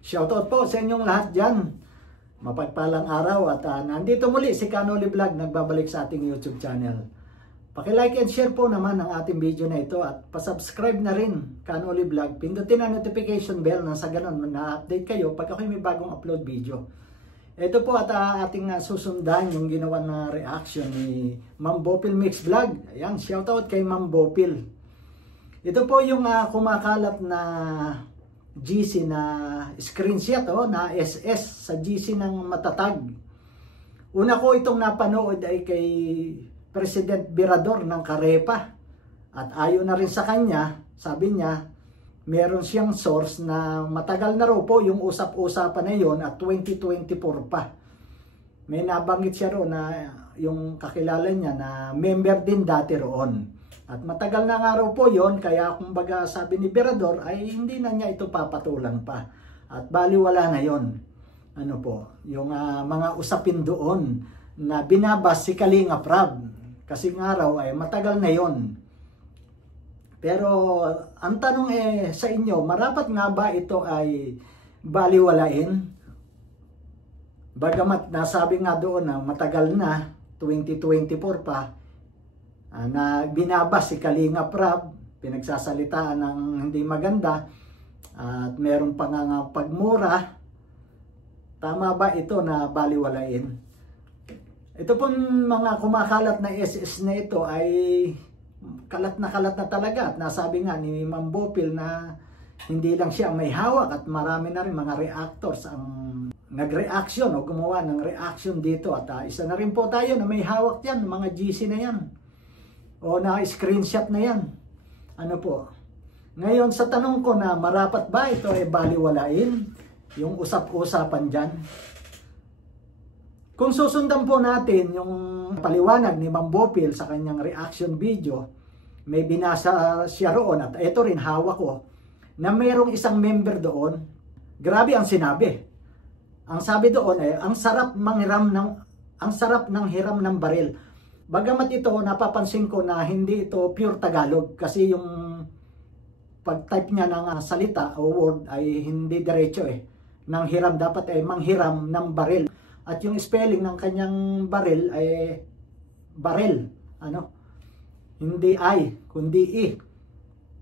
Shoutout po sa inyong lahat dyan. Mapagpalang araw at nandito muli si Kanoli Vlog nagbabalik sa ating YouTube channel. Paki-like and share po naman ang ating video na ito at pasubscribe na rin Kanoli Vlog. Pindutin ang notification bell na sa ganun na-update kayo pag ako'y may bagong upload video. Ito po at ating susundan yung ginawa na reaction ni Ma'am Bopil Mix Vlog. Ayan, shoutout kay Ma'am Bopil. Ito po yung kumakalat na GC na screenshot na SS sa GC ng Matatag. Una ko itong napanood ay kay President Virador ng Carepa. At ayon na rin sa kanya, sabi niya, meron siyang source na matagal na raw po yung usap-usapan na yon at 2024 pa. May nabanggit siya ro na yung kakilala niya na member din dati roon. At matagal na nga raw po yon, kaya kumbaga sabi ni Virador ay hindi na niya ito papatulan pa. At baliwala na yon. Ano po, yung mga usapin doon na binabas si Kalinga Prab. Kasi nga raw ay matagal na yon. Pero ang tanong sa inyo, marapat nga ba ito ay baliwalain? Bagamat nasabi nga doon na matagal na, 2024 pa, na binabas si Kalinga Prab, pinagsasalitaan ng hindi maganda, at meron pa nga pagmura. Tama ba ito na baliwalain? Ito pong mga kumakalat na SS na ito ay kalat na talaga. At nasabi nga ni Ma'am Bopil na hindi lang siya may hawak at marami na rin mga reactors ang nag-reaction o gumawa ng reaction dito. At isa na rin po tayo na may hawak yan, mga GC na yan. O na screenshot na yan. Ano po? Ngayon sa tanong ko na marapat ba ito ay baliwalain? Yung usap-usapan dyan. Kung susundan po natin yung paliwanag ni Ma'am Bopil sa kanyang reaction video, may binasa siya roon at ito rin hawak ko, na mayroong isang member doon. Grabe ang sinabi. Ang sabi doon ay ang sarap ng hiram ng baril. Bagamat ito, napapansin ko na hindi ito pure Tagalog kasi yung pag-type niya ng salita o word ay hindi diretso Nang hiram dapat ay manghiram ng baril. At yung spelling ng kanyang baril ay baril. Hindi I, kundi I.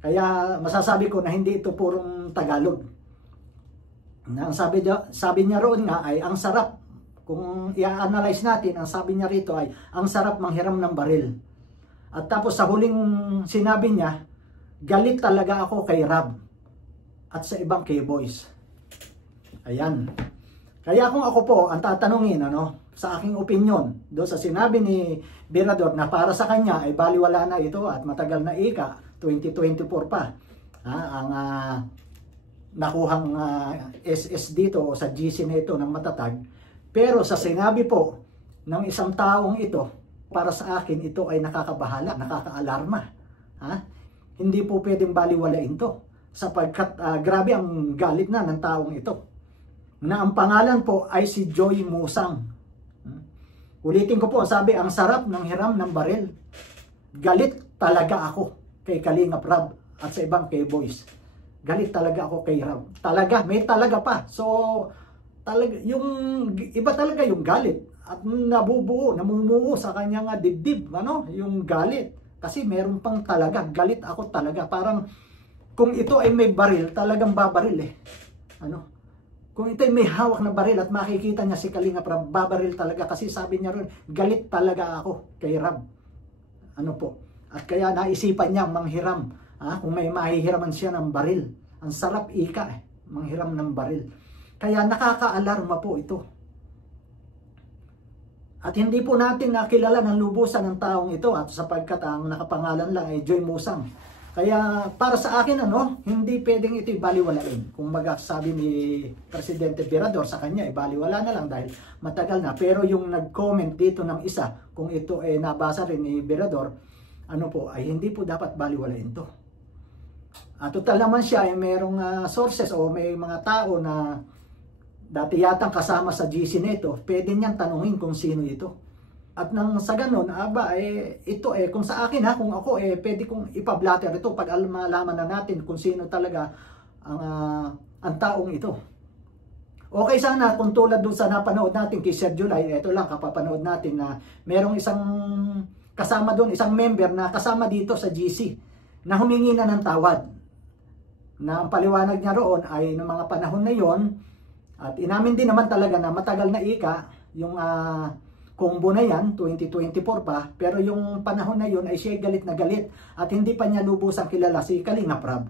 Kaya masasabi ko na hindi ito purong Tagalog. Ang sabi niya roon nga ay ang sarap. Kung i-analyze natin, ang sabi niya rito ay, ang sarap manghiram ng baril. At tapos sa huling sinabi niya, galit talaga ako kay Rab at sa ibang K-boys. Ayan. Kaya kung ako po, ang tatanungin, sa aking opinion, doon sa sinabi ni Virador na para sa kanya ay baliwala na ito at matagal na 2024 pa. Ang nakuhang SS dito o sa GC na ito ng Matatag. Pero sa sinabi po ng isang taong ito, para sa akin ito ay nakakabahala, nakakaalarma. Hindi po pwedeng baliwalain to sapagkat grabe ang galit na ng taong ito. Na ang pangalan po ay si Joy Musang. Ulitin ko po, sabi, ang sarap ng hiram ng baril. Galit talaga ako kay Kalinga Prab at sa ibang K-boys. Galit talaga ako kay Rab. Talaga, may talaga pa. So, talaga, yung iba talaga yung galit at namumuo sa kanyang dibdib, yung galit. Kasi meron pang talaga, galit ako talaga. Parang kung ito ay may baril, talagang babaril Kung ito ay may hawak na baril at makikita niya si Kalinga Prab, babaril talaga. Kasi sabi niya ron, galit talaga ako kay Rab. At kaya naisipan niya manghiram. Kung may mahihiraman siya ng baril. Ang sarap manghiram ng baril. Kaya nakaka-alarma po ito. At hindi po natin nakilala ng lubusan ng taong ito at sapagkat ang nakapangalan lang ay Joy Musang. Kaya para sa akin hindi pwedeng ito ibaliwalain. Kung sabi ni Presidente Virador sa kanya, ibaliwala na lang dahil matagal na. Pero yung nag-comment dito ng isa, kung ito ay nabasa rin ni Virador, ay hindi po dapat baliwalain to. At total naman siya ay mayroong sources o may mga tao na dati yatang kasama sa GC nito, pwede niyang tanungin kung sino ito. At nang sa ganun, ito kung sa akin kung ako pwede kong ipablatter ito pag malaman na natin kung sino talaga ang taong ito. Okay sana kung tulad doon sa napanood natin kay Sir July, ito lang kapapanood natin na merong isang kasama doon, isang member na kasama dito sa GC na humingi na ng tawad. Na ang paliwanag niya roon ay ng mga panahon na yon, at inamin din naman talaga na matagal na ika yung combo na yan, 2024 pa, pero yung panahon na yon ay siya galit na galit at hindi pa niya lubusang kilala si Kalingap Rab.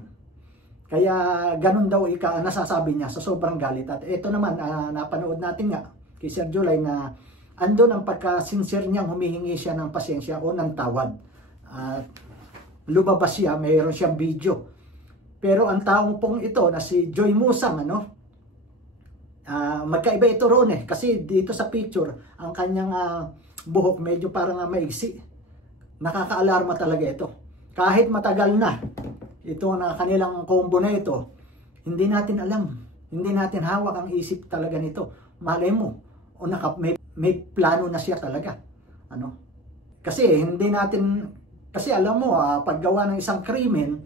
Kaya ganun daw nasasabi niya sa sobrang galit. At ito naman, napanood natin nga kay Sir July na andun ang pagka-sincere niyang humihingi siya ng pasensya o ng tawad. At lumabas siya, mayroon siyang video. Pero ang taong pong ito na si Joy Musang, magkaiba ito roon kasi dito sa picture, ang kanyang buhok medyo parang maigsi. Nakaka-alarma talaga ito. Kahit matagal na ito na kanilang combo na ito, hindi natin alam, hindi natin hawak ang isip talaga nito. Malay mo, o may plano na siya talaga. Kasi hindi natin, kasi alam mo, paggawa ng isang krimen,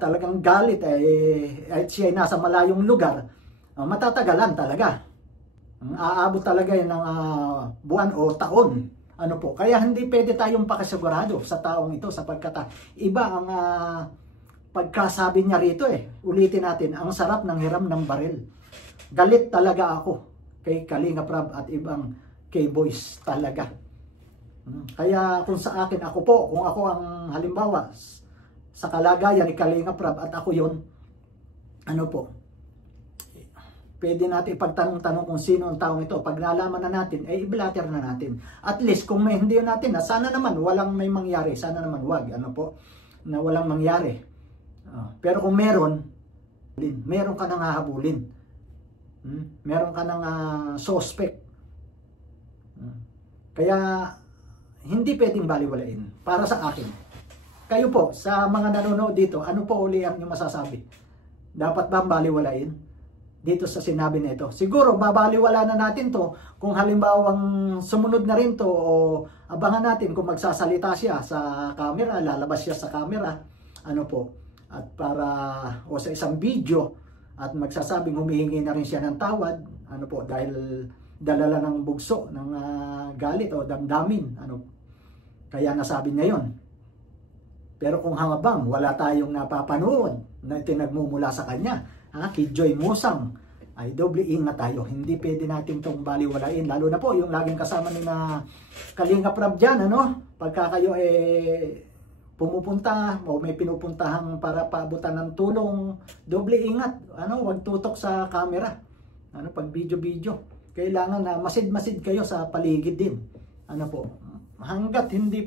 talagang galit at siya ay nasa malayong lugar, matatagalan talaga. Aabot talaga yan ng buwan o taon. Kaya hindi pwede tayong pakasigurado sa taong ito sapagkat iba ang pagkasabi niya rito Ulitin natin, ang sarap ng hiram ng baril. Galit talaga ako kay Kalingap Rab at ibang K-boys talaga. Kaya kung sa akin, kung ako ang halimbawa sa kalagayan ni Kalingap Rab at ako yun, pwede natin ipagtanong-tanong kung sino ang taong ito. Pag nalaman na natin, i-blatter na natin. At least kung may hindi natin, sana naman walang may mangyari. Sana naman wag, na walang mangyari. Pero kung meron ka nang hahabulin. Meron ka nang suspect. Kaya hindi pwedeng baliwalain para sa akin. Kayo po, sa mga nanonood dito, ano po uli ang inyong masasabi? Dapat ba baliwalain dito sa sinabi nito? Siguro babaliwala na natin to kung halimbawang sumunod na rin to o abangan natin kung magsasalita siya sa camera, lalabas siya sa camera, at o sa isang video at magsasabing humihingi na rin siya ng tawad, dahil dalala ng bugso ng galit o damdamin, kaya nasabi niya yon. Pero kung habang wala tayong napapanood na tinagmumula sa kanya, kay Joy Musang, ay doble ingat tayo. Hindi pwede natin itong baliwalain, lalo na po yung laging kasama ni na Kalingap Rab dyan, pagka kayo pumupunta o may pinupuntahan para paabutan ng tulong, doble ingat, wag tutok sa camera, pag video kailangan na masid-masid kayo sa paligid din, hanggat hindi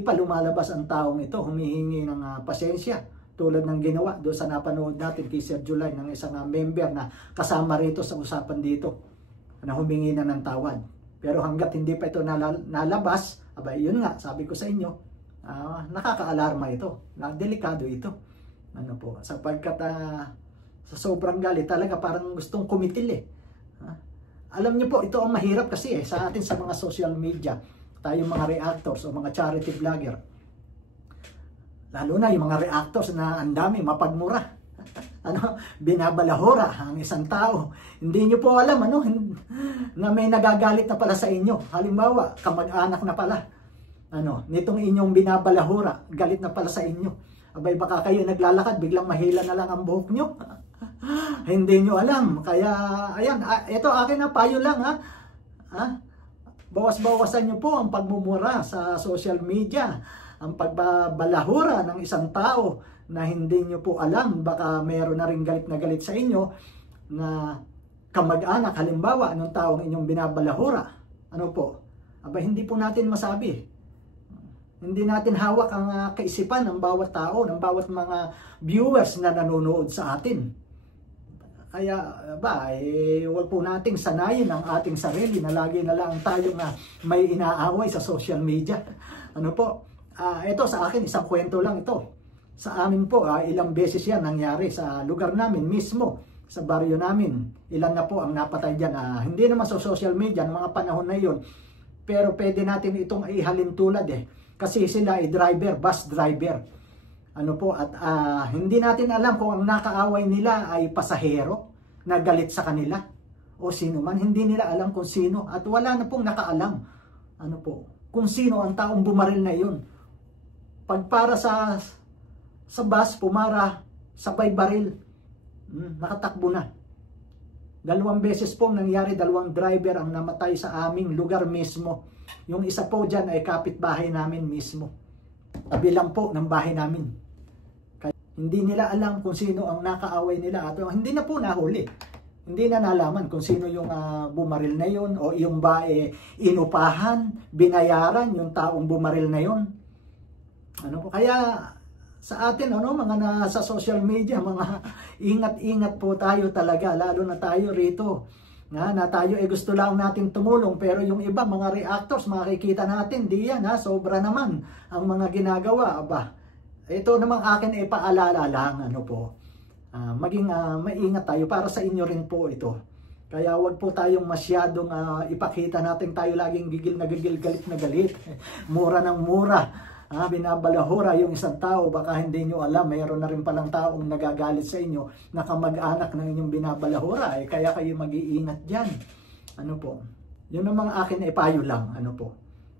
pa lumalabas ang taong ito humihingi ng pasensya tulad ng ginawa doon sa napanood natin kay Sir July ng isang member na kasama rito sa usapan dito na humingi na ng tawad. Pero hanggat hindi pa ito nalabas, yun nga, sabi ko sa inyo, nakaka-alarma ito, delikado ito. Sapagkat sa sobrang galit talaga parang gustong kumitil Alam niyo po, ito ang mahirap kasi sa atin sa mga social media, tayong mga reactors o mga charity vlogger. Lalo na yung mga reactors na ang dami, mapagmura. Binabalahura ang isang tao. Hindi nyo po alam na may nagagalit na pala sa inyo. Halimbawa, kamag-anak na pala. Nitong inyong binabalahura, galit na pala sa inyo. Baka kayo naglalakad, biglang mahila na lang ang buhok nyo. Hindi nyo alam. Kaya, ayan, ito akin na payo lang Bawas-bawasan nyo po ang pagmumura sa social media. Ang pagbabalahura ng isang tao na hindi nyo po alam, baka mayroon na rin galit na galit sa inyo na kamag-anak, halimbawa, anong taong inyong binabalahura. Hindi po natin masabi. Hindi natin hawak ang kaisipan ng bawat tao, ng bawat mga viewers na nanonood sa atin. Kaya huwag po nating sanayin ang ating sarili na lagi na lang tayo may inaaway sa social media. Ito sa akin, isang kwento lang ito. Sa amin po, ilang beses yan nangyari sa lugar namin mismo, sa baryo namin. Ilan na po ang napatay dyan. Hindi naman sa social media ng mga panahon na yun. Pero pwede natin itong ihalin tulad Kasi sila ay driver, bus driver. At hindi natin alam kung ang nakaaway nila ay pasahero. na galit sa kanila o sino man. Hindi nila alam kung sino at wala na pong nakaalam kung sino ang taong bumaril na yun. Pag para sa bus, pumara, sabay baril, nakatakbo na. 2 beses po nangyari, 2 driver ang namatay sa aming lugar mismo. Yung isa po dyan ay kapitbahay namin mismo. Tabi lang po ng bahay namin. Kaya, hindi nila alam kung sino ang nakaaway nila at hindi na po nahuli. Hindi na nalaman kung sino yung bumaril na yun o yung ba inupahan, binayaran yung taong bumaril na yun. Kaya sa atin, mga nasa social media, mga ingat-ingat po tayo talaga, lalo na tayo rito. Na tayo gusto lang natin tumulong, pero yung iba, mga reactors, makikita natin, di yan, sobra naman ang mga ginagawa. Ito namang akin paalala lang, maging maingat tayo para sa inyo rin po ito. Kaya wag po tayong masyadong ipakita natin tayo laging gigil na gigil, galit na galit, mura ng mura. Binabalahura yung isang tao, baka hindi nyo alam, mayroon na rin palang taong nagagalit sa inyo na kamag-anak ng inyong binabalahura, kaya kayo mag-iingat dyan. Yun ang mga akin payo lang,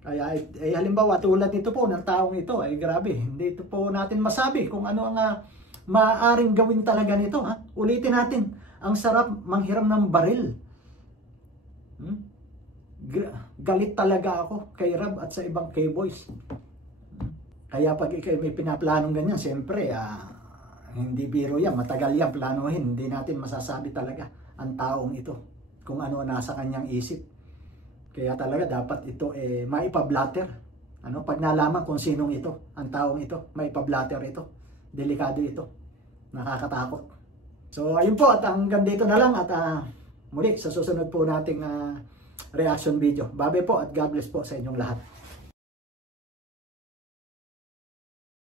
Kaya halimbawa tulad nito po ng taong ito, grabe, hindi ito po natin masabi kung ano ang maaaring gawin talaga nito. Ulitin natin, ang sarap manghiram ng baril. Galit talaga ako kay Rab at sa ibang K-boys. Kaya pag ikaw may pinaplanong ganyan, siyempre, hindi biro yan, matagal yan planuhin. Hindi natin masasabi talaga ang taong ito, kung ano nasa kanyang isip. Kaya talaga dapat ito maipablatter. Pag nalaman kung sinong ito, ang taong ito, maipablatter ito. Delikado ito. Nakakatakot. So, ayun po, at hanggang dito na lang. At muli, sa susunod po nating reaction video. Bye-bye po at God bless po sa inyong lahat.